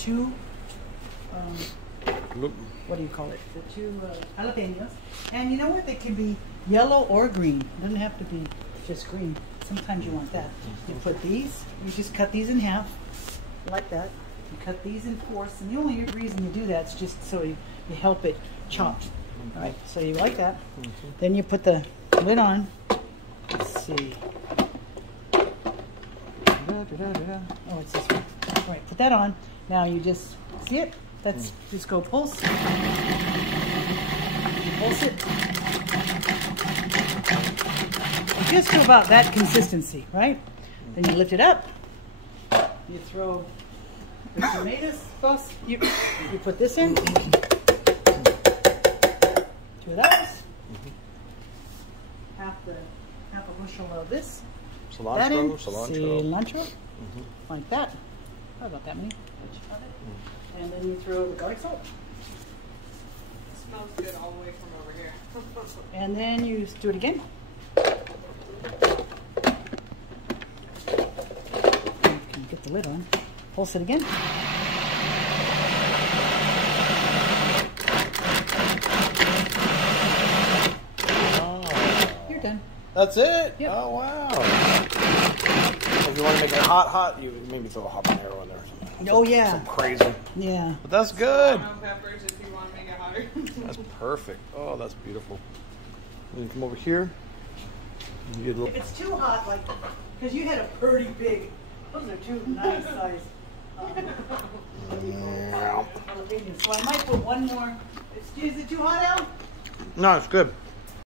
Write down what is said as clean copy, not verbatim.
two, what do you call it? The two jalapenos. And you know what? They can be yellow or green. It doesn't have to be just green. Sometimes you want that. You put these, you just cut these in half, like that. You cut these in fourths, and the only reason you do that is just so you help it chop. All right, so you like that. Then you put the lid on. Let's see. Oh, it's this one. All right, put that on. Now you just see it. That's just go pulse. Pulse it. Just to about that consistency, right? Then you lift it up. You throw the tomato sauce. You put this in. 2 of those. Half a bushel of this. Cilantro. Like that. How about that many? And then you throw the garlic salt. It smells good all the way from over here. And then you do it again. You can get the lid on. Pulse it again. You're done. That's it? Yep. Oh, wow. If you want to make it hot, you maybe throw a habanero in there or something. Oh, yeah. Some crazy. Yeah. But that's good. Peppers if you want to make it hotter. That's perfect. Oh, that's beautiful. And you come over here. You get a little... If it's too hot, like, because you had a pretty big, those are two nice size jalapenos. So I might put one more. Is it too hot, Al? No, it's good.